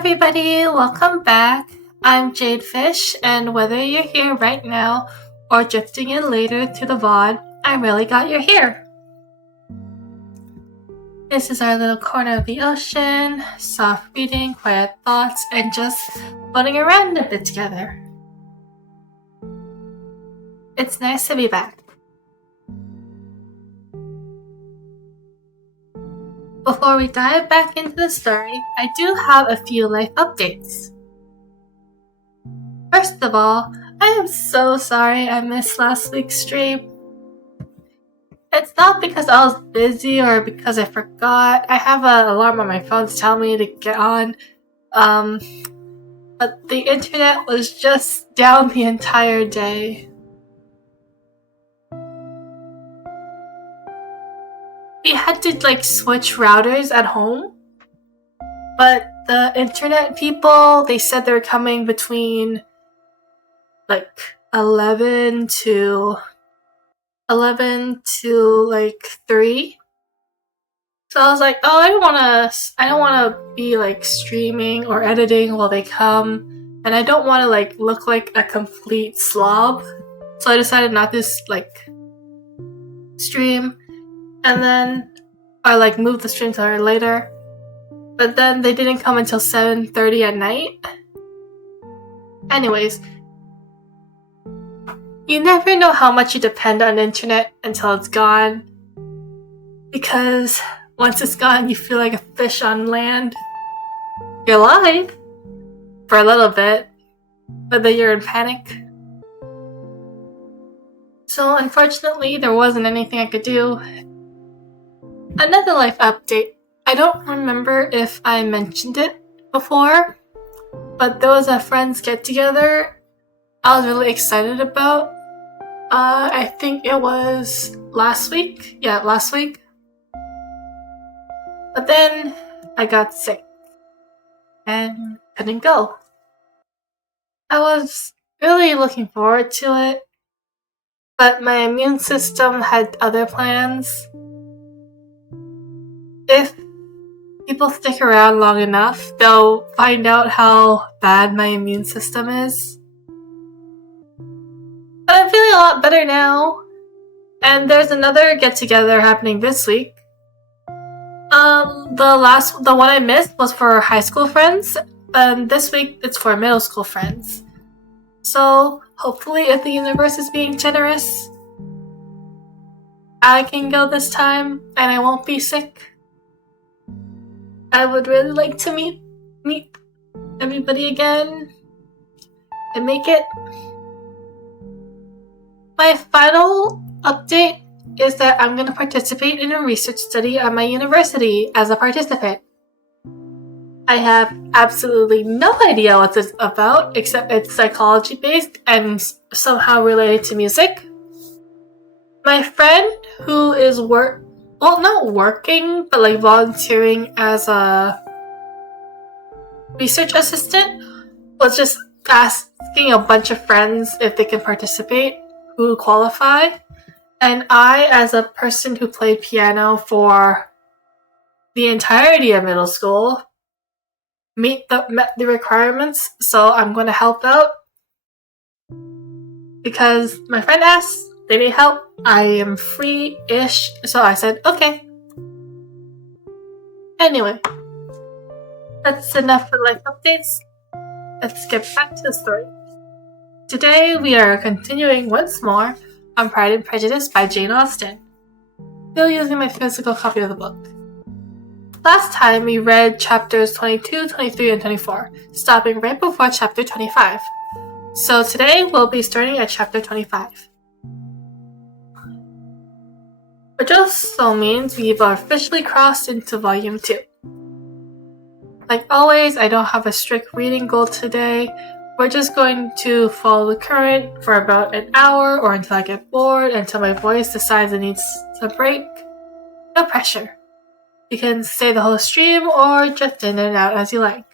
everybody, welcome back. I'm Jade Fish, and whether you're here right now or drifting in later to the VOD, I'm really glad you're here. This is our little corner of the ocean, soft reading, quiet thoughts, and just floating around a bit together. It's nice to be back. Before we dive back into the story, I do have a few life updates. First of all, I am so sorry I missed last week's stream. It's not because I was busy or because I forgot. I have an alarm on my phone to tell me to get on. But the internet was just down the entire day. We had to switch routers at home, but the internet people, they said they were coming between 11 to 3. So I was like, oh, I don't wanna be streaming or editing while they come, and I don't wanna look like a complete slob. So I decided not to stream. And then I moved the stream to later. But then they didn't come until 7:30 at night. Anyways, you never know how much you depend on the internet until it's gone. Because once it's gone, you feel like a fish on land. You're alive for a little bit, but then you're in panic. So unfortunately, there wasn't anything I could do. Another life update. I don't remember if I mentioned it before, but there was a friends get-together I was really excited about. I think it was last week. Yeah, last week. But then I got sick and couldn't go. I was really looking forward to it, but my immune system had other plans. If people stick around long enough, they'll find out how bad my immune system is. But I'm feeling a lot better now. And there's another get-together happening this week. The one I missed was for high school friends, and this week it's for middle school friends. So hopefully, if the universe is being generous, I can go this time and I won't be sick. I would really like to meet everybody again and make it. My final update is that I'm going to participate in a research study at my university as a participant. I have absolutely no idea what this is about, except it's psychology based and somehow related to music. My friend who is not working, but volunteering as a research assistant, was just asking a bunch of friends if they can participate who qualify. And I, as a person who played piano for the entirety of middle school, met the requirements, so I'm going to help out. Because my friend asked, they need help. I am free-ish, so I said, okay. Anyway, that's enough for life updates. Let's get back to the story. Today, we are continuing once more on Pride and Prejudice by Jane Austen. Still using my physical copy of the book. Last time, we read chapters 22, 23, and 24, stopping right before chapter 25. So today, we'll be starting at chapter 25. Which also means we've officially crossed into volume 2. Like always, I don't have a strict reading goal today. We're just going to follow the current for about an hour or until I get bored, until my voice decides it needs a break. No pressure. You can stay the whole stream or drift in and out as you like.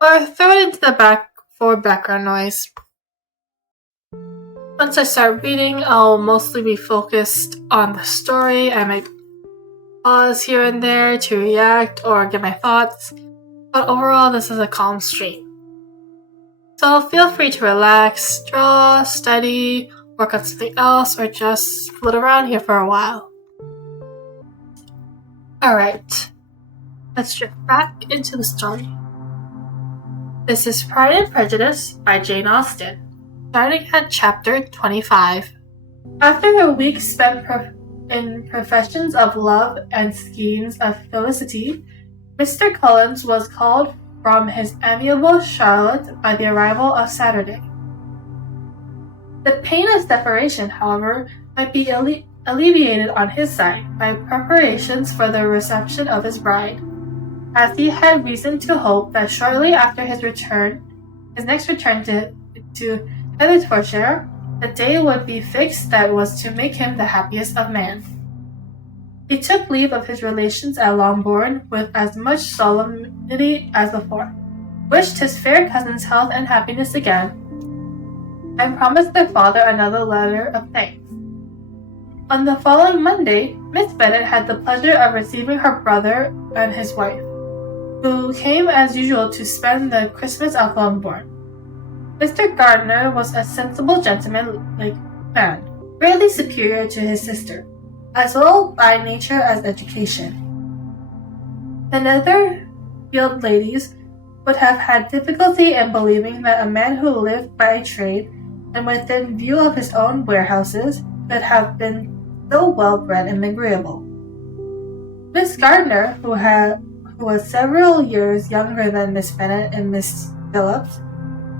Or throw it into the back for background noise. Once I start reading, I'll mostly be focused on the story. I might pause here and there to react or give my thoughts. but overall this is a calm stream. So feel free to relax, draw, study, work on something else, or just float around here for a while. Alright, let's drift back into the story. This is Pride and Prejudice by Jane Austen, starting at chapter 25. After a week spent in professions of love and schemes of felicity, Mr. Collins was called from his amiable Charlotte by the arrival of Saturday. The pain of separation, however, might be alleviated on his side by preparations for the reception of his bride, as he had reason to hope that shortly after his next return to Hertfordshire, the day would be fixed that was to make him the happiest of men. He took leave of his relations at Longbourn with as much solemnity as before, wished his fair cousin's health and happiness again, and promised their father another letter of thanks. On the following Monday, Miss Bennet had the pleasure of receiving her brother and his wife, who came as usual to spend the Christmas at Longbourn. Mr. Gardiner was a sensible gentleman-like man, greatly superior to his sister, as well by nature as education. The Netherfield ladies would have had difficulty in believing that a man who lived by trade and within view of his own warehouses could have been so well bred and agreeable. Miss Gardiner, who was several years younger than Miss Bennet and Miss Phillips,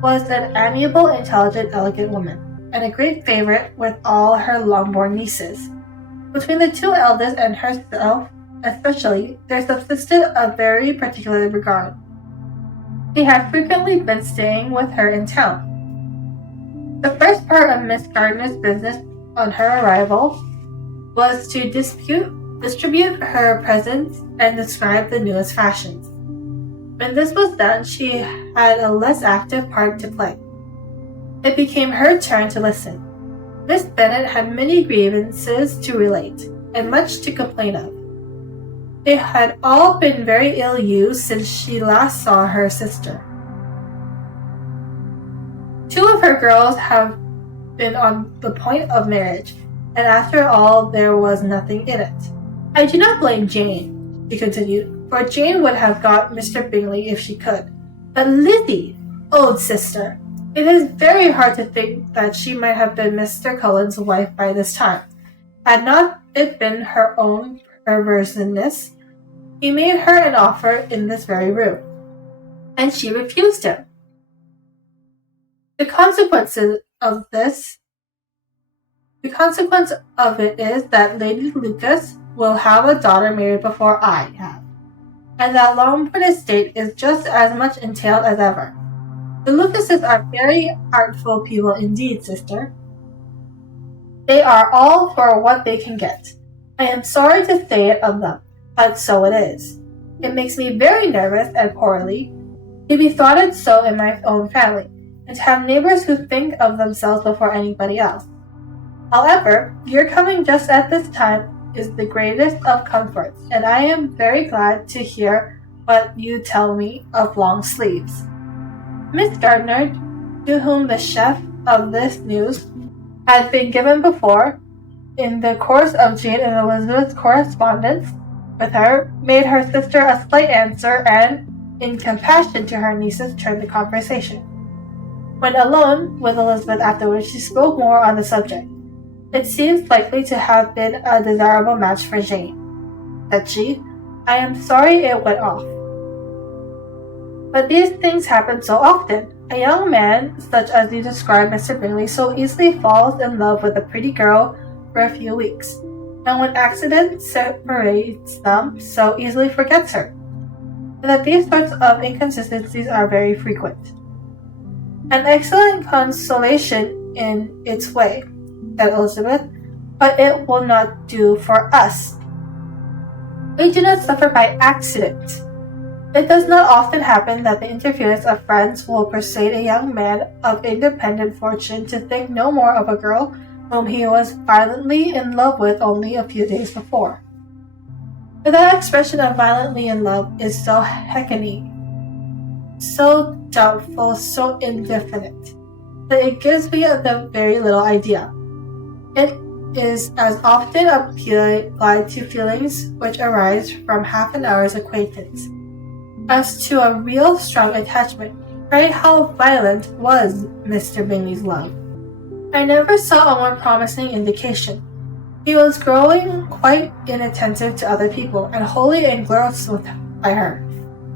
was an amiable, intelligent, elegant woman, and a great favorite with all her Longbourn nieces. Between the two eldest and herself especially, there subsisted a very particular regard. He had frequently been staying with her in town. The first part of Miss Gardiner's business on her arrival was to distribute her presents and describe the newest fashions. When this was done, she had a less active part to play. It became her turn to listen. Miss Bennet had many grievances to relate, and much to complain of. They had all been very ill used since she last saw her sister. Two of her girls have been on the point of marriage, and after all there was nothing in it. I do not blame Jane, she continued, for Jane would have got Mr. Bingley if she could. But Lizzie, old sister, it is very hard to think that she might have been Mr. Cullen's wife by this time. Had not it been her own perverseness, he made her an offer in this very room, and she refused him. The consequence of it is that Lady Lucas will have a daughter married before I have, and that Longbourn estate is just as much entailed as ever. The Lucases are very artful people indeed, sister. They are all for what they can get. I am sorry to say it of them, but so it is. It makes me very nervous and poorly to be thought it so in my own family, and to have neighbors who think of themselves before anybody else. However, your coming just at this time is the greatest of comforts, and I am very glad to hear what you tell me of long sleeves. Miss Gardiner, to whom the chef of this news had been given before, in the course of Jane and Elizabeth's correspondence with her, made her sister a slight answer, and, in compassion to her nieces, turned the conversation. When alone with Elizabeth afterwards, she spoke more on the subject. It seems likely to have been a desirable match for Jane, said she. I am sorry it went off. But these things happen so often. A young man, such as you describe Mr. Bingley, so easily falls in love with a pretty girl for a few weeks, and when accident separates them, so easily forgets her, and that these sorts of inconsistencies are very frequent. An excellent consolation in its way, said Elizabeth, but it will not do for us. We do not suffer by accident. It does not often happen that the interference of friends will persuade a young man of independent fortune to think no more of a girl whom he was violently in love with only a few days before. But that expression of violently in love is so hackneyed. so doubtful, so indefinite, that it gives me the very little idea. It is as often applied to feelings which arise from half an hour's acquaintance as to a real strong attachment. Pray, how violent was Mr. Bingley's love? I never saw a more promising indication. He was growing quite inattentive to other people, and wholly engrossed by her.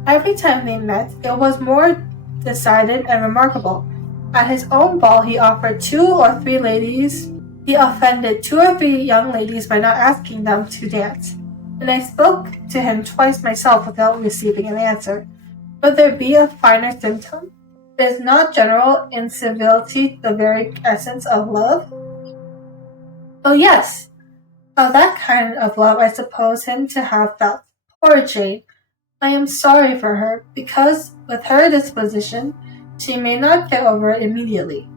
Every time they met, it was more decided and remarkable. At his own ball he offered 2 or 3 ladies. He offended 2 or 3 young ladies by not asking them to dance, and I spoke to him twice myself without receiving an answer. Would there be a finer symptom? Is not general incivility the very essence of love? Oh yes, of that kind of love I suppose him to have felt. Poor Jane! I am sorry for her, because with her disposition she may not get over it immediately.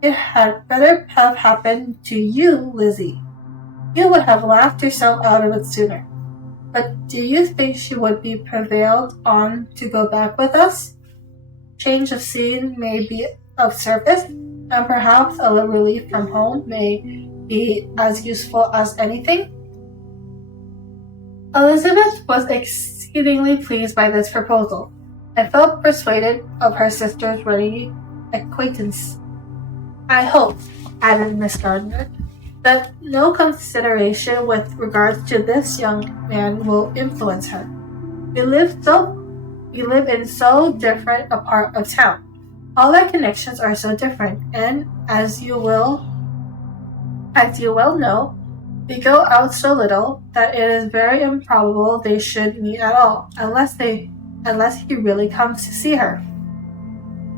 It had better have happened to you, Lizzie. You would have laughed yourself out of it sooner. But do you think she would be prevailed on to go back with us? Change of scene may be of service, and perhaps a little relief from home may be as useful as anything. Elizabeth was exceedingly pleased by this proposal, and felt persuaded of her sister's ready acquiescence. I hope, added Miss Gardiner, that no consideration with regard to this young man will influence her. We live in so different a part of town. All our connections are so different, and as you well know, we go out so little that it is very improbable they should meet at all, unless he really comes to see her.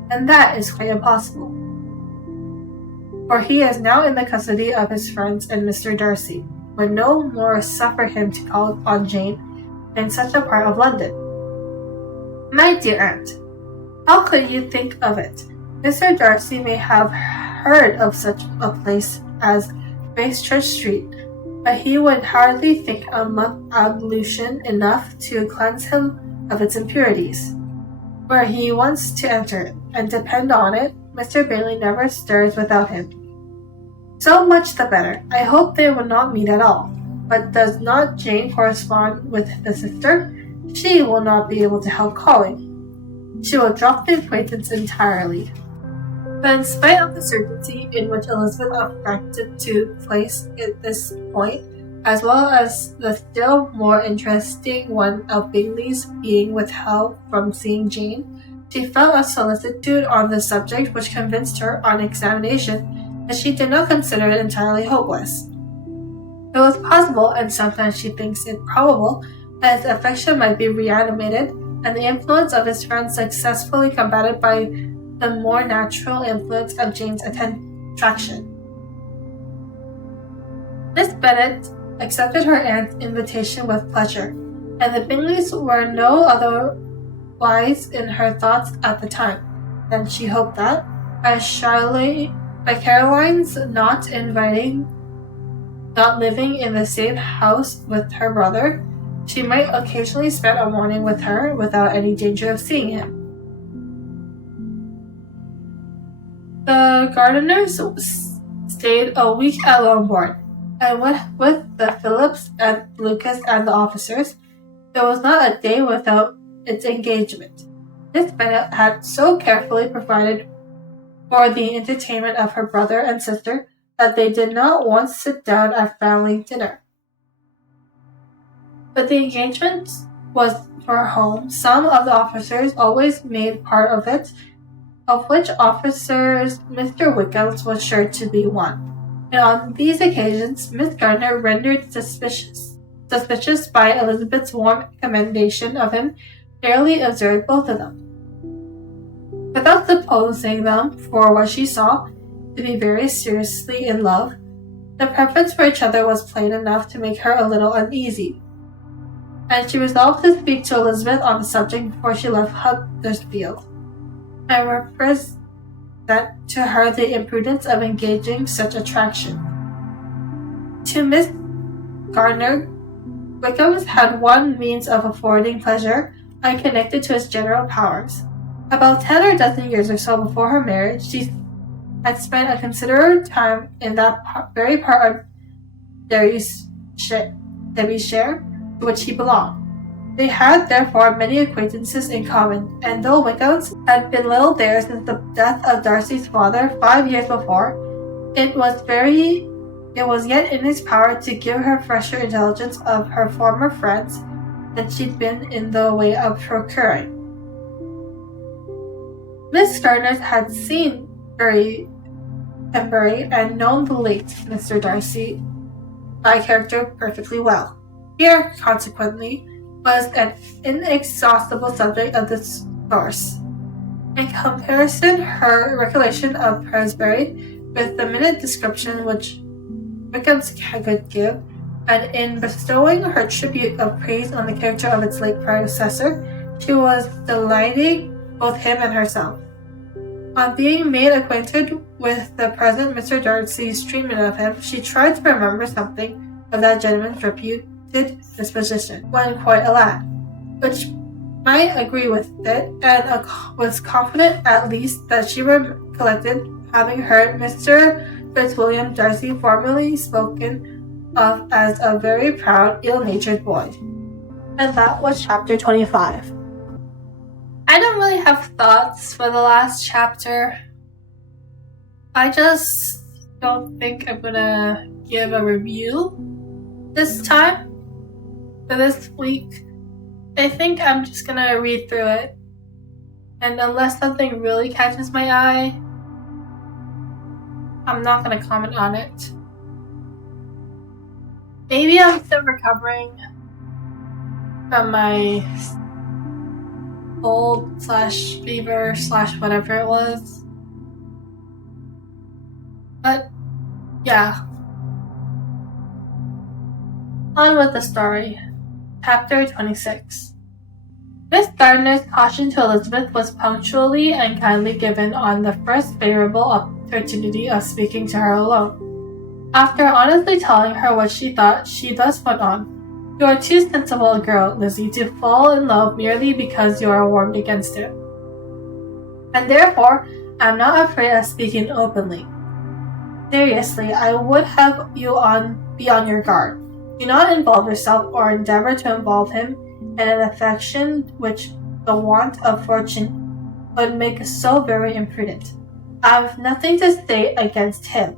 And that is quite impossible, for he is now in the custody of his friends and Mr. Darcy, would no more suffer him to call on Jane in such a part of London. My dear aunt, how could you think of it? Mr. Darcy may have heard of such a place as Gracechurch Street, but he would hardly think a month ablution enough to cleanse him of its impurities, were he once to enter it, and depend on it, Mr. Bingley never stirs without him. So much the better. I hope they will not meet at all. But does not Jane correspond with the sister? She will not be able to help calling. She will drop the acquaintance entirely. But in spite of the certainty in which Elizabeth affected to place at this point, as well as the still more interesting one of Bingley's being withheld from seeing Jane, she felt a solicitude on the subject which convinced her, on examination, that she did not consider it entirely hopeless. It was possible, and sometimes she thinks it probable, that his affection might be reanimated, and the influence of his friends successfully combated by the more natural influence of Jane's attraction. Miss Bennet accepted her aunt's invitation with pleasure, and the Bingleys were no otherwise in her thoughts at the time than she hoped that, by Caroline's not living in the same house with her brother, she might occasionally spend a morning with her without any danger of seeing him. The Gardiners stayed a week at Longbourn, and with the Phillips and Lucas and the officers, there was not a day without its engagement. Miss Bennet had so carefully provided for the entertainment of her brother and sister that they did not once sit down at family dinner. But the engagement was for home. Some of the officers always made part of it, of which officers Mr. Wickham's was sure to be one. And on these occasions, Miss Gardiner, rendered suspicious by Elizabeth's warm commendation of him, fairly observed both of them. Without supposing them, for what she saw, to be very seriously in love, the preference for each other was plain enough to make her a little uneasy, and she resolved to speak to Elizabeth on the subject before she left Huddersfield, and represent to her the imprudence of engaging such attraction. To Miss Gardiner, Wickham's had one means of affording pleasure unconnected to his general powers, About 10 or dozen years or so before her marriage, she had spent a considerable time in that very part of Derbyshire to which he belonged. They had, therefore, many acquaintances in common, and though Wickhams had been little there since the death of Darcy's father 5 years before, it was yet in his power to give her fresher intelligence of her former friends than she'd been in the way of procuring. Miss Gardner had seen Pembury and known the late Mr. Darcy by character perfectly well. Here, consequently, was an inexhaustible subject of discourse. In comparison, her recollection of Presbury with the minute description which Wickhams could give, and in bestowing her tribute of praise on the character of its late predecessor, she was delighting both him and herself. On being made acquainted with the present Mr. Darcy's treatment of him, she tried to remember something of that gentleman's reputed disposition when quite a lad, which might agree with it, and was confident at least that she recollected having heard Mr. Fitzwilliam Darcy formerly spoken of as a very proud, ill-natured boy. And that was chapter 25. I don't really have thoughts for the last chapter. I just don't think I'm gonna give a review this time for this week. I think I'm just gonna read through it, and unless something really catches my eye, I'm not gonna comment on it. Maybe I'm still recovering from my cold/fever/whatever it was. But yeah. On with the story. Chapter 26. Miss Gardner's caution to Elizabeth was punctually and kindly given on the first favorable opportunity of speaking to her alone. After honestly telling her what she thought, she thus went on. You are too sensible a girl, Lizzie, to fall in love merely because you are warned against it. And therefore, I am not afraid of speaking openly. Seriously, I would have you be on your guard. Do not involve yourself or endeavor to involve him in an affection which the want of fortune would make so very imprudent. I have nothing to say against him.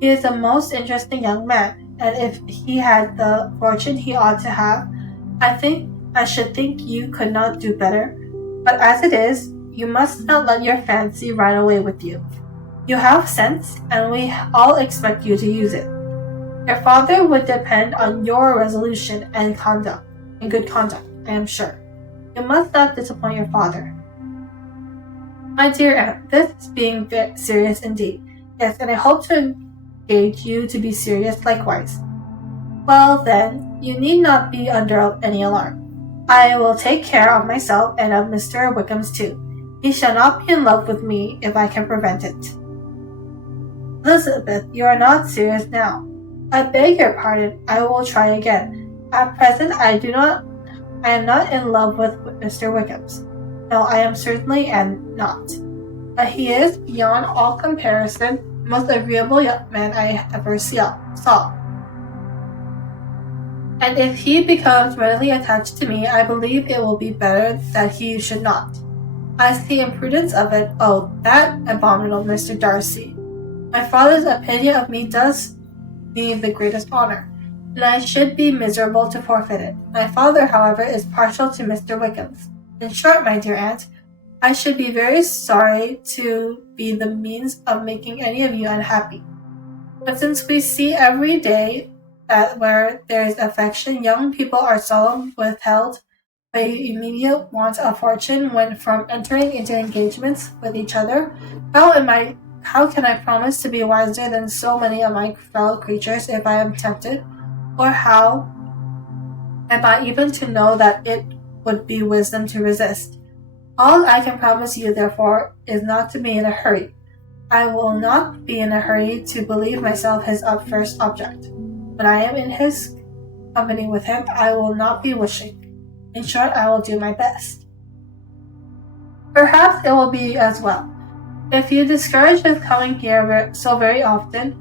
He is a most interesting young man, and if he had the fortune he ought to have, I should think you could not do better. But as it is, you must not let your fancy run away with you. You have sense, and we all expect you to use it. Your father would depend on your resolution and good conduct, I am sure. You must not disappoint your father. My dear aunt, this is being serious indeed. Yes, and I hope to engage you to be serious likewise. Well then, you need not be under any alarm. I will take care of myself and of Mr. Wickhams too. He shall not be in love with me if I can prevent it. Elizabeth, you are not serious now. I beg your pardon. I will try again. At present, I am not in love with Mr. Wickhams. No, I am certainly not. But he is, beyond all comparison, the most agreeable young man I ever saw. And if he becomes readily attached to me, I believe it will be better that he should not. As the imprudence of it, oh, that abominable Mr. Darcy. My father's opinion of me does me the greatest honor, and I should be miserable to forfeit it. My father, however, is partial to Mr. Wickhams. In short, my dear aunt, I should be very sorry to be the means of making any of you unhappy. But since we see every day that where there is affection, young people are seldom withheld by immediate want of fortune when from entering into engagements with each other, how can I promise to be wiser than so many of my fellow creatures if I am tempted? Or how am I even to know that it would be wisdom to resist? All I can promise you, therefore, is not to be in a hurry. I will not be in a hurry to believe myself his first object. When I am in his company with him, I will not be wishing. In short, I will do my best. Perhaps it will be as well. If you discourage his coming here so very often,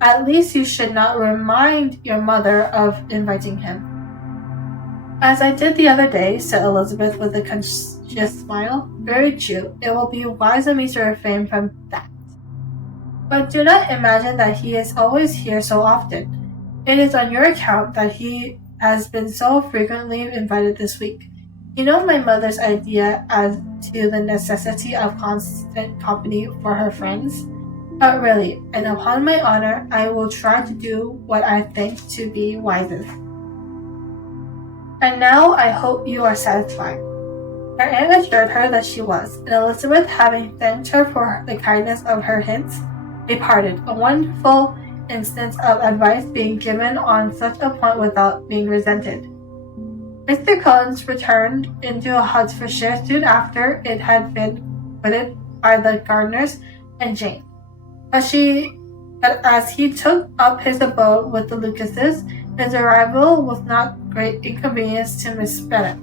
at least you should not remind your mother of inviting him. As I did the other day, said Elizabeth with a conscious smile. Very true. It will be wise of me to refrain from that. But do not imagine that he is always here so often. It is on your account that he has been so frequently invited this week. You know my mother's idea as to the necessity of constant company for her friends? But really, and upon my honor, I will try to do what I think to be wisest. And now I hope you are satisfied. Her aunt assured her that she was, and Elizabeth, having thanked her for the kindness of her hints, they parted, a wonderful instance of advice being given on such a point without being resented. Mr. Collins returned into Hertfordshire soon after it had been quitted by the Gardiners and Jane. But as he took up his abode with the Lucases, his arrival was not great inconvenience to Miss Bennet.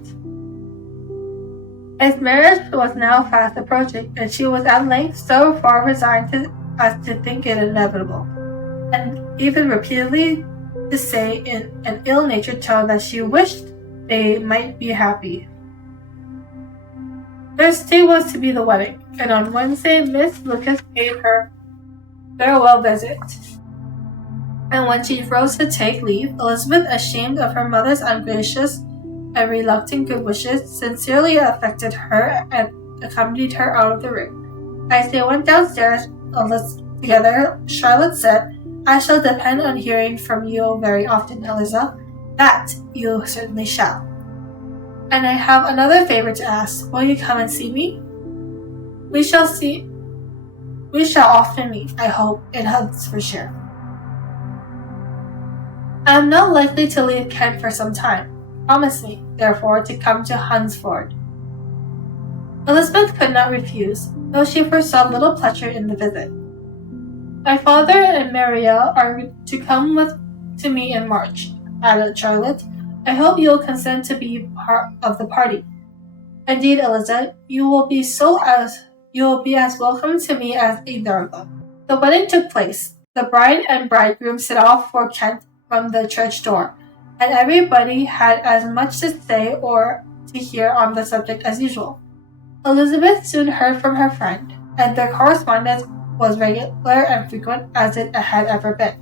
His marriage was now fast approaching, and she was at length so far resigned as to think it inevitable, and even repeatedly to say in an ill-natured tone that she wished they might be happy. Thursday was to be the wedding, and on Wednesday Miss Lucas paid her farewell visit. And when she rose to take leave, Elizabeth, ashamed of her mother's ungracious and reluctant good wishes, sincerely affected her and accompanied her out of the room. As they went downstairs together, Charlotte said, I shall depend on hearing from you very often, Eliza. That you certainly shall. And I have another favor to ask. Will you come and see me? We shall often meet, I hope, in Hertfordshire. I am not likely to leave Kent for some time. Promise me, therefore, to come to Hunsford. Elizabeth could not refuse, though she foresaw little pleasure in the visit. My father and Maria are to come to me in March, added Charlotte. I hope you will consent to be part of the party. Indeed, Eliza, you will be as welcome to me as either of them. The wedding took place. The bride and bridegroom set off for Kent from the church door, and everybody had as much to say or to hear on the subject as usual. Elizabeth soon heard from her friend, and their correspondence was regular and frequent as it had ever been.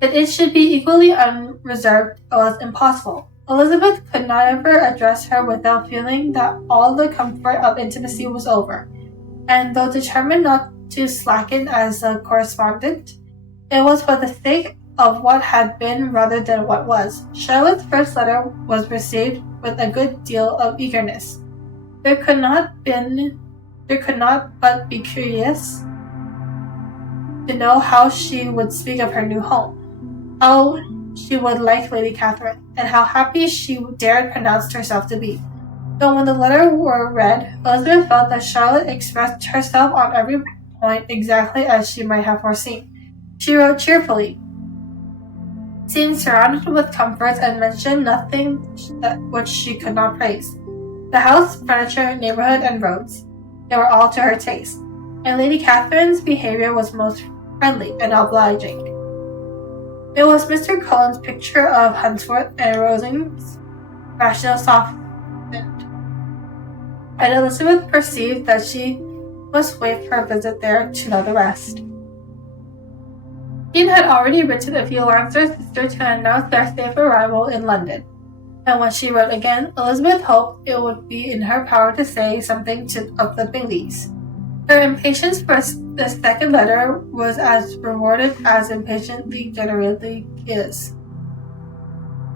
That it should be equally unreserved was impossible. Elizabeth could not ever address her without feeling that all the comfort of intimacy was over, and though determined not to slacken as a correspondent, it was for the sake of what had been rather than what was. Charlotte's first letter was received with a good deal of eagerness. There could not but be curious to know how she would speak of her new home, how she would like Lady Catherine, and how happy she dared pronounce herself to be. But when the letter were read, Elizabeth felt that Charlotte expressed herself on every point exactly as she might have foreseen. She wrote cheerfully, seemed surrounded with comforts, and mentioned nothing which she could not praise. The house, furniture, neighborhood, and roads, they were all to her taste, and Lady Catherine's behavior was most friendly and obliging. It was Mr. Cullen's picture of Hunsford and Rosings' rational softened, and Elizabeth perceived that she must wait for a visit there to know the rest. Jean had already written a few lines to her sister to announce their safe arrival in London, and when she wrote again, Elizabeth hoped it would be in her power to say something of the Bingleys. Her impatience for the second letter was as rewarded as impatiently generally is.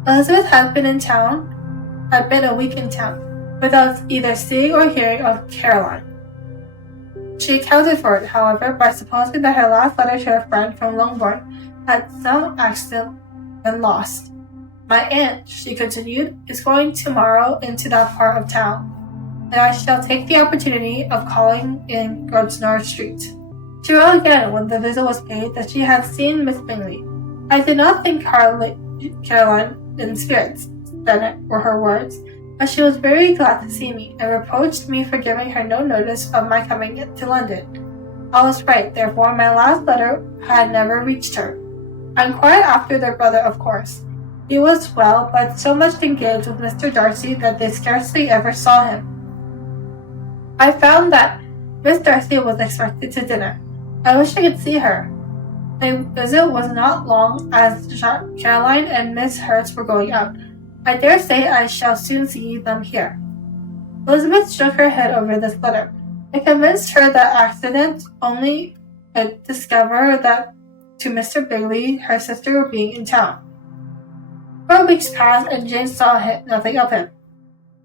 Elizabeth had been a week in town, without either seeing or hearing of Caroline. She accounted for it, however, by supposing that her last letter to her friend from Longbourn had some accident been lost. My aunt, she continued, is going tomorrow into that part of town, and I shall take the opportunity of calling in Grosvenor Street. She wrote again when the visit was paid that she had seen Miss Bingley. I did not think Caroline in spirits, then were her words, but she was very glad to see me and reproached me for giving her no notice of my coming to London. I was right, therefore my last letter had never reached her. I inquired after their brother, of course. He was well, but so much engaged with Mr. Darcy that they scarcely ever saw him. I found that Miss Darcy was expected to dinner. I wish I could see her. My visit was not long, as Caroline and Miss Hertz were going out. I dare say I shall soon see them here. Elizabeth shook her head over this letter. I convinced her that accident only could discover that to Mr. Bingley her sister being in town. 4 weeks passed, and Jane saw nothing of him.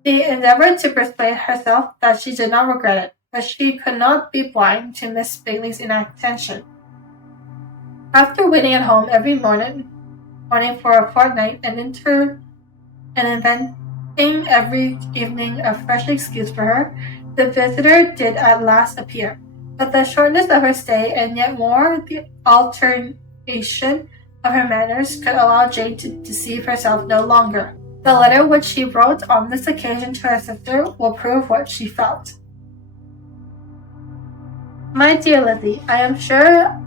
She endeavored to persuade herself that she did not regret it, but she could not be blind to Miss Bingley's inattention. After waiting at home every morning for a fortnight and inventing every evening a fresh excuse for her, the visitor did at last appear. But the shortness of her stay, and yet more the alteration of her manners, could allow Jane to deceive herself no longer. The letter which she wrote on this occasion to her sister will prove what she felt. My dear Lizzie, I am sure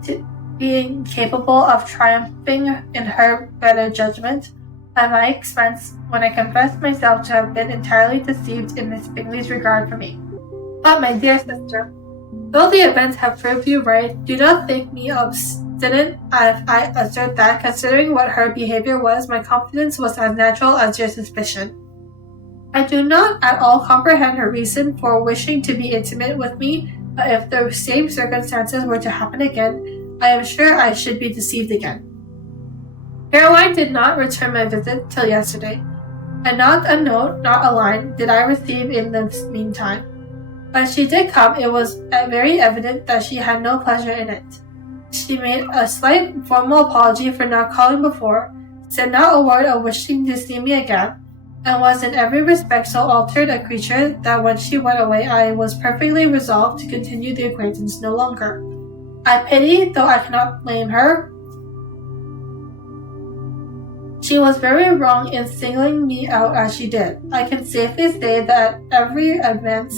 being capable of triumphing in her better judgment at my expense when I confess myself to have been entirely deceived in Miss Bingley's regard for me. But, my dear sister, though the events have proved you right, do not think me obstinate if I assert that, considering what her behavior was, my confidence was as natural as your suspicion. I do not at all comprehend her reason for wishing to be intimate with me, but if the same circumstances were to happen again, I am sure I should be deceived again. Caroline did not return my visit till yesterday, and not a note, not a line, did I receive in the meantime. When she did come, it was very evident that she had no pleasure in it. She made a slight formal apology for not calling before, said not a word of wishing to see me again, and was in every respect so altered a creature that when she went away I was perfectly resolved to continue the acquaintance no longer. I pity, though I cannot blame her. She was very wrong in singling me out as she did. I can safely say that every advance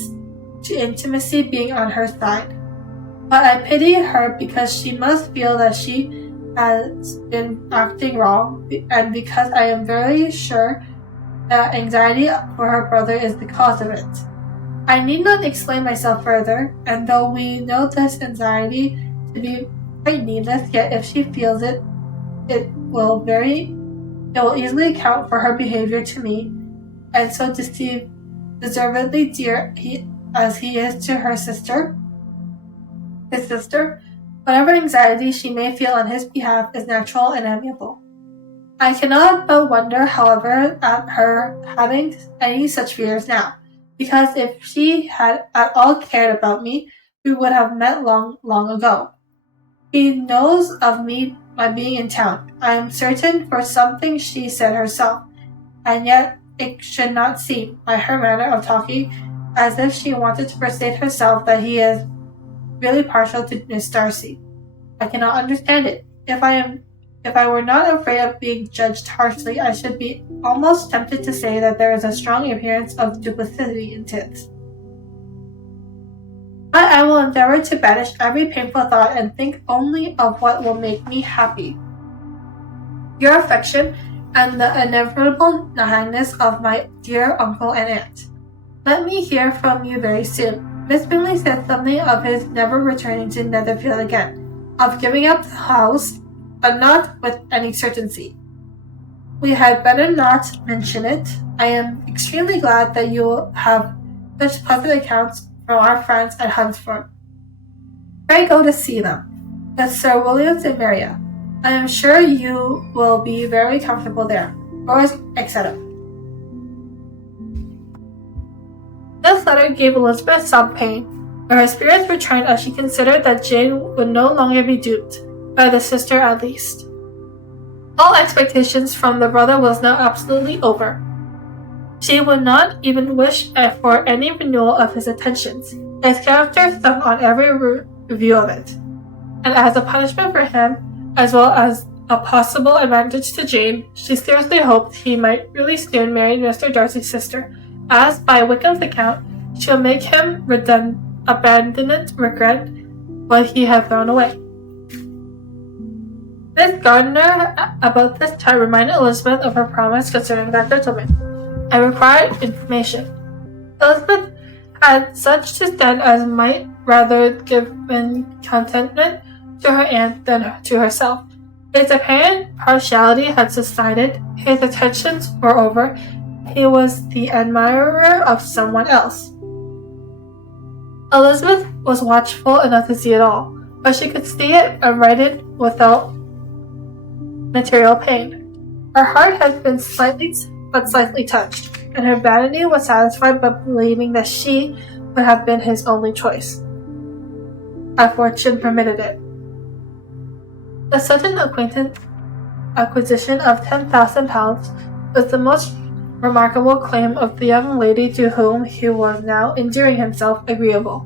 to intimacy being on her side. But I pity her because she must feel that she has been acting wrong, and because I am very sure that anxiety for her brother is the cause of it. I need not explain myself further, and though we know this anxiety to be quite needless, yet if she feels it, it will easily account for her behavior to me, and so deservedly dear as he is to his sister. Whatever anxiety she may feel on his behalf is natural and amiable. I cannot but wonder, however, at her having any such fears now, because if she had at all cared about me, we would have met long ago. He knows of my being in town, I am certain, for something she said herself, and yet it should not seem, by her manner of talking, as if she wanted to persuade herself that he is really partial to Miss Darcy. I cannot understand it. If I were not afraid of being judged harshly, I should be almost tempted to say that there is a strong appearance of duplicity in it. But I will endeavor to banish every painful thought and think only of what will make me happy. Your affection and the inevitable kindness of my dear uncle and aunt. Let me hear from you very soon. Miss Bingley said something of his never returning to Netherfield again, of giving up the house, but not with any certainty. We had better not mention it. I am extremely glad that you will have such pleasant accounts from our friends at Hunsford. Pray go to see them, with Sir Williams and Maria. I am sure you will be very comfortable there. Yours, etc. This letter gave Elizabeth some pain, but her spirits returned as she considered that Jane would no longer be duped, by the sister at least. All expectations from the brother was now absolutely over. She would not even wish for any renewal of his attentions. His character sunk on every review of it, and as a punishment for him, as well as a possible advantage to Jane, she seriously hoped he might really soon marry Mr. Darcy's sister, as by Wickham's account, she'll make him abandonment regret what he had thrown away. Miss Gardiner about this time reminded Elizabeth of her promise concerning that gentleman, and required information. Elizabeth had such to stand as might rather given contentment to her aunt than to herself. His apparent partiality had subsided, his attentions were over, he was the admirer of someone else. Elizabeth was watchful enough to see it all, but she could see it and write it without material pain. Her heart had been slightly touched, and her vanity was satisfied by believing that she would have been his only choice, had fortune permitted it. The sudden acquisition of £10,000 was the most remarkable claim of the young lady to whom he was now endearing himself agreeable.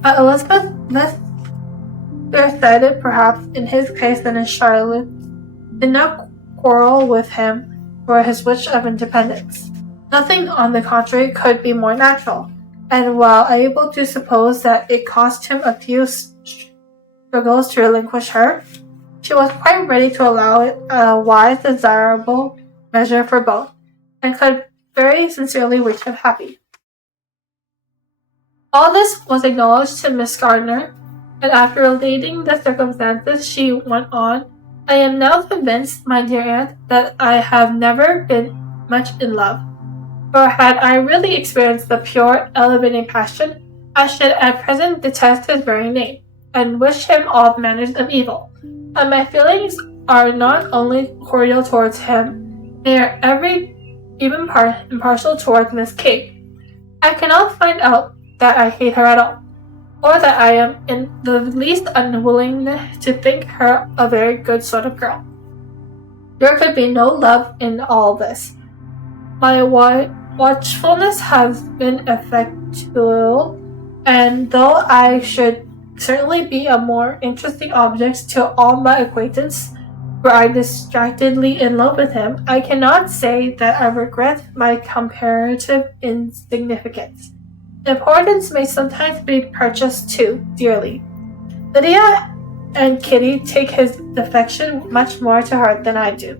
But Elizabeth, less clear-sighted perhaps in his case than in Charlotte, did not quarrel with him for his wish of independence. Nothing, on the contrary, could be more natural, and while able to suppose that it cost him a few struggles to relinquish her, she was quite ready to allow it a wise, desirable measure for both, and could very sincerely wish him happy. All this was acknowledged to Miss Gardiner, and after relating the circumstances, she went on, I am now convinced, my dear aunt, that I have never been much in love. For had I really experienced the pure, elevating passion, I should at present detest his very name, and wish him all manners of evil. And my feelings are not only cordial towards him, they are even impartial towards Miss Kate. I cannot find out that I hate her at all, or that I am in the least unwilling to think her a very good sort of girl. There could be no love in all this. My watchfulness has been effectual, and though I should certainly be a more interesting object to all my acquaintance were I distractedly in love with him, I cannot say that I regret my comparative insignificance. Importance may sometimes be purchased too dearly. Lydia and Kitty take his defection much more to heart than I do.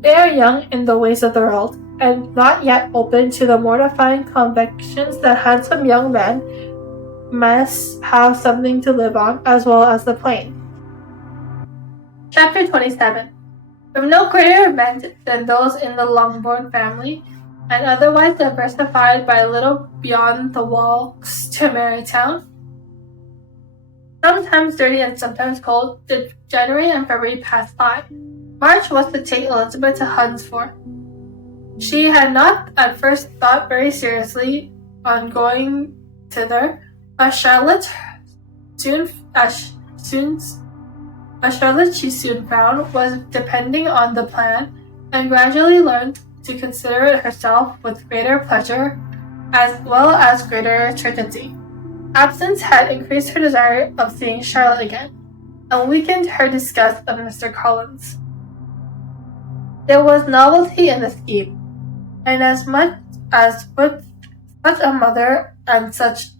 They are young in the ways of the world, and not yet open to the mortifying convictions that handsome young men must have something to live on as well as the plain. Chapter 27. From no greater event than those in the Longbourn family, and otherwise diversified by a little beyond the walks to Marytown, sometimes dirty and sometimes cold, did January and February pass by. March was to take Elizabeth to Hunsford. She had not at first thought very seriously on going thither, but Charlotte she soon found was depending on the plan, and gradually learned to consider it herself with greater pleasure as well as greater certainty. Absence had increased her desire of seeing Charlotte again, and weakened her disgust of Mr. Collins. There was novelty in the scheme, and as much as with such a mother and such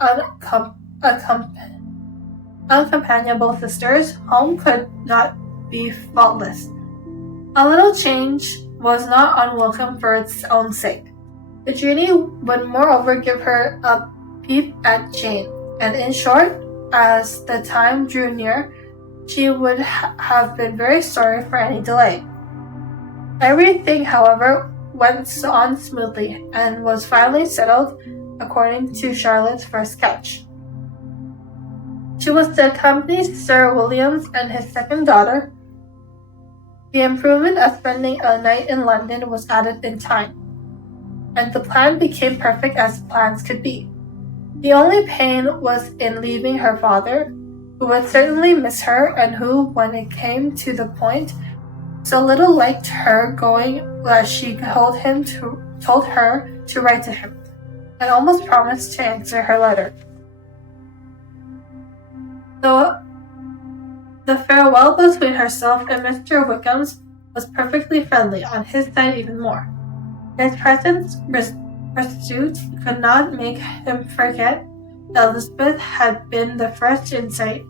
uncompanionable sisters, home could not be faultless. A little change was not unwelcome for its own sake. The journey would moreover give her a peep at Jane, and in short, as the time drew near, she would have been very sorry for any delay. Everything, however, went on smoothly, and was finally settled according to Charlotte's first sketch. She was to accompany Sir Williams and his second daughter. The improvement of spending a night in London was added in time, and the plan became perfect as plans could be. The only pain was in leaving her father, who would certainly miss her, and who, when it came to the point, so little liked her going that she told her to write to him, and almost promised to answer her letter. Though the farewell between herself and Mr. Wickham was perfectly friendly, on his side even more. His presence pursuit could not make him forget that Elizabeth had been the first to incite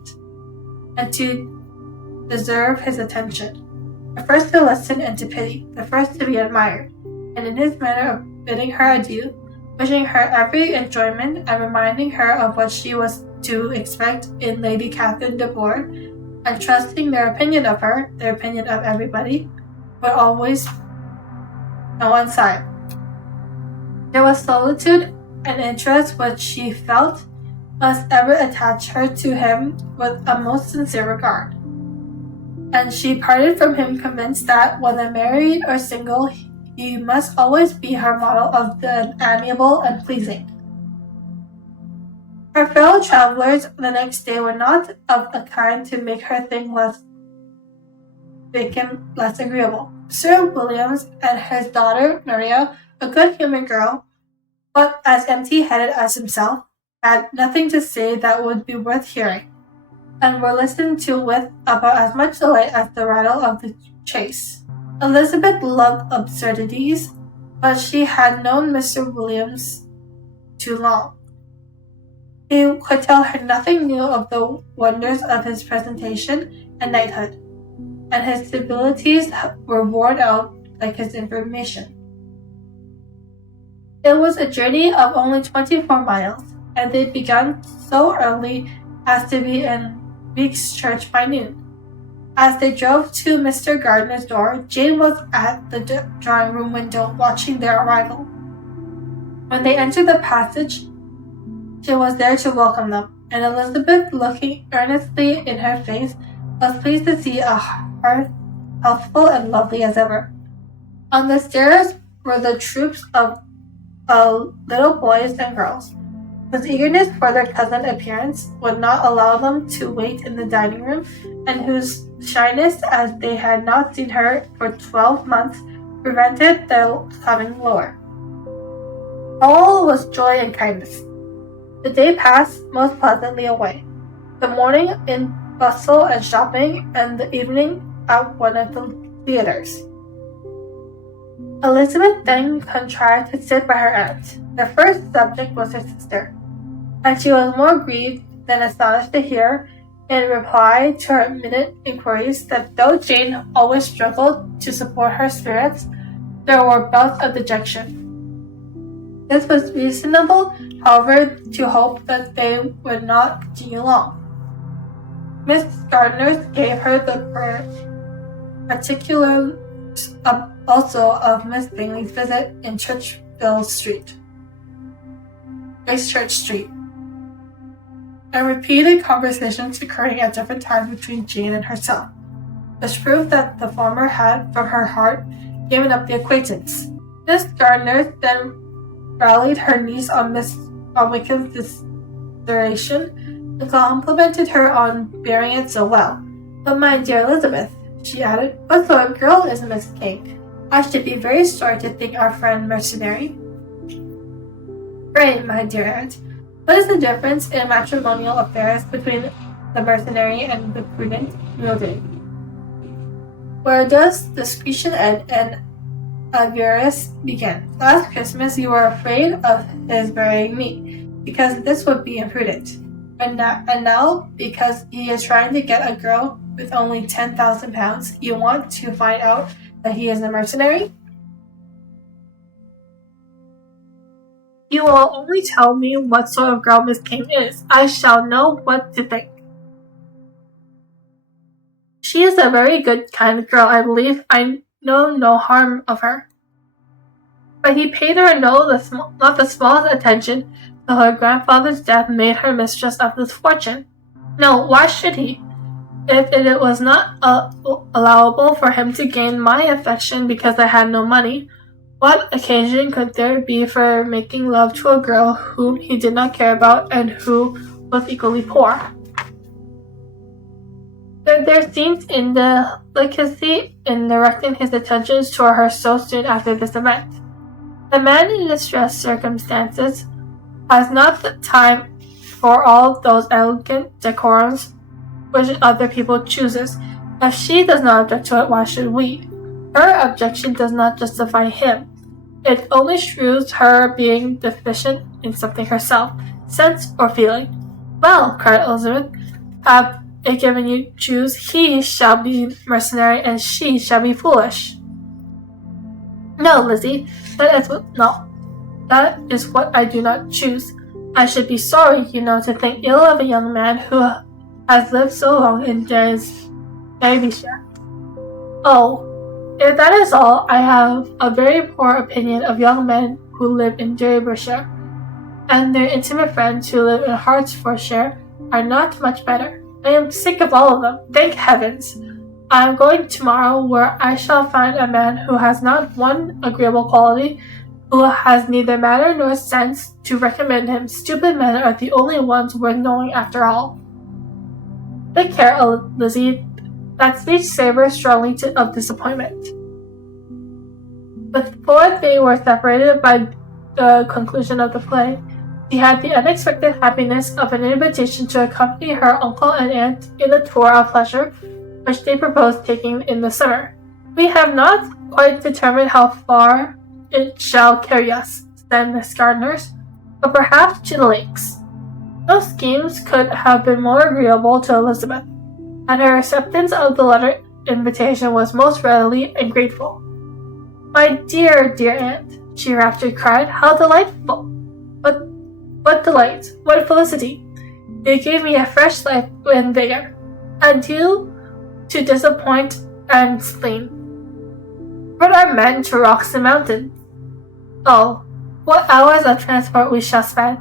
and to deserve his attention, the first to listen and to pity, the first to be admired, and in his manner of bidding her adieu, wishing her every enjoyment and reminding her of what she was to expect in Lady Catherine de Bourgh, and trusting their opinion of her, their opinion of everybody, would always on one side. There was solitude and interest which she felt must ever attach her to him with a most sincere regard. And she parted from him convinced that, whether married or single, he must always be her model of the amiable and pleasing. Her fellow travelers the next day were not of a kind to make her think less agreeable. Sir Williams and his daughter Maria, a good-humored girl, but as empty-headed as himself, had nothing to say that would be worth hearing, and were listened to with about as much delight as the rattle of the chase. Elizabeth loved absurdities, but she had known Mr. Williams too long. He could tell her nothing new of the wonders of his presentation and knighthood, and his civilities were worn out like his information. It was a journey of only 24 miles, and they began so early as to be in Week's church by noon. As they drove to Mr. Gardner's door, Jane was at the drawing-room window watching their arrival. When they entered the passage, she was there to welcome them, and Elizabeth, looking earnestly in her face, was pleased to see a hearth healthful and lovely as ever. On the stairs were the troops of little boys and girls, whose eagerness for their cousin's appearance would not allow them to wait in the dining room, and whose shyness, as they had not seen her for 12 months, prevented their coming lower. All was joy and kindness. The day passed most pleasantly away, the morning in bustle and shopping, and the evening at one of the theatres. Elizabeth then contrived to sit by her aunt. Their first subject was her sister, and she was more grieved than astonished to hear, in reply to her minute inquiries, that though Jane always struggled to support her spirits, there were bouts of dejection. This was reasonable, however, to hope that they would not continue long. Miss Gardner gave her the particulars also of Miss Bingley's visit in Christchurch Street, and repeated conversations occurring at different times between Jane and herself, which proved that the former had, from her heart, given up the acquaintance. Miss Gardner then rallied her niece on Wickham's consideration, and complimented her on bearing it so well. "But my dear Elizabeth," she added, "what sort of girl is Miss King? I should be very sorry to think our friend mercenary." "Pray, my dear aunt, what is the difference in matrimonial affairs between the mercenary and the prudent Mildred? Where does discretion end and avarice begin? Last Christmas you were afraid of his marrying me, because this would be imprudent. And now, because he is trying to get a girl with only £10,000, you want to find out that he is a mercenary? You will only tell me what sort of girl Miss King is. I shall know what to think." "She is a very good kind of girl, I believe. I know no harm of her." But he paid her not the smallest attention till her grandfather's death made her mistress of this fortune. No, why should he? If it was not allowable for him to gain my affection because I had no money, what occasion could there be for making love to a girl whom he did not care about and who was equally poor? There seemed indelicacy in directing his attentions toward her so soon after this event. The man in distressed circumstances has not the time for all those elegant decorums which other people chooses. If she does not object to it, why should we? Her objection does not justify him. It only shews her being deficient in something herself, sense or feeling. Well, cried Elizabeth, have it given you choose, he shall be mercenary and she shall be foolish. No, Lizzie, that is what I do not choose. I should be sorry, to think ill of a young man who has lived so long in Derbyshire. Oh, if that is all, I have a very poor opinion of young men who live in Derbyshire, and their intimate friends who live in Hertfordshire are not much better. I am sick of all of them, thank heavens. I am going tomorrow, where I shall find a man who has not one agreeable quality, who has neither matter nor sense to recommend him. Stupid men are the only ones worth knowing after all. Take care, Lizzie. That speech savored strongly of disappointment. Before they were separated by the conclusion of the play, she had the unexpected happiness of an invitation to accompany her uncle and aunt in a tour of pleasure which they proposed taking in the summer. We have not quite determined how far it shall carry us, said Miss Gardner's, but perhaps to the lakes. No schemes could have been more agreeable to Elizabeth, and her acceptance of the letter invitation was most readily and grateful. My dear, dear aunt, she rapturously cried, how delightful! What delight! What felicity! You gave me a fresh life and vigor. Adieu to disappoint and spleen. What are men to rocks and mountains? Oh, what hours of transport we shall spend!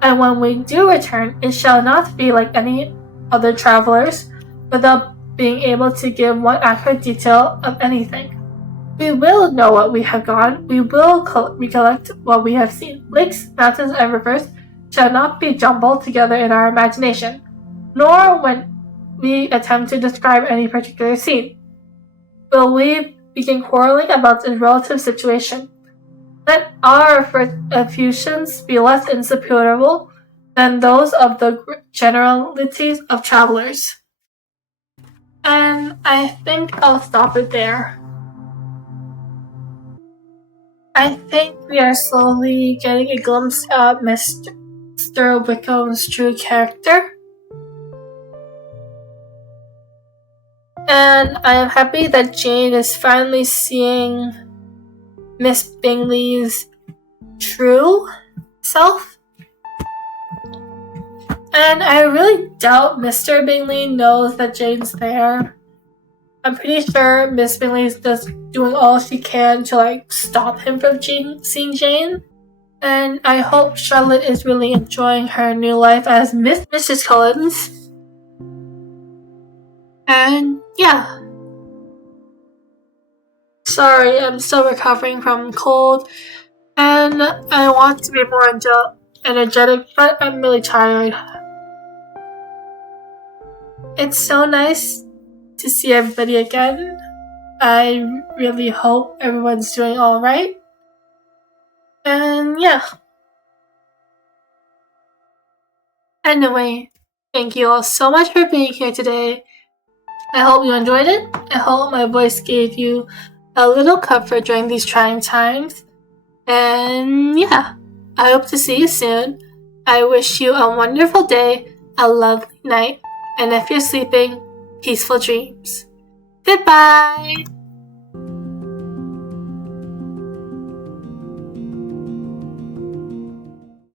And when we do return, it shall not be like any other travelers, without being able to give one accurate detail of anything. We will know what we have gone, we will recollect what we have seen. Lakes, mountains, and rivers shall not be jumbled together in our imagination, nor when we attempt to describe any particular scene will we begin quarreling about its relative situation. Let our effusions be less insupportable than those of the generalities of travelers. And I think I'll stop it there. I think we are slowly getting a glimpse of Mr. Wickham's true character. And I am happy that Jane is finally seeing Miss Bingley's true self. And I really doubt Mr. Bingley knows that Jane's there. I'm pretty sure Miss Bingley is just doing all she can to stop him from seeing Jane. And I hope Charlotte is really enjoying her new life as Mrs. Collins. And yeah. Sorry, I'm still recovering from cold. And I want to be more energetic, but I'm really tired. It's so nice to see everybody again. I really hope everyone's doing alright. And yeah. Anyway, thank you all so much for being here today. I hope you enjoyed it. I hope my voice gave you a little comfort during these trying times. And yeah, I hope to see you soon. I wish you a wonderful day, a lovely night, and if you're sleeping, peaceful dreams. Goodbye!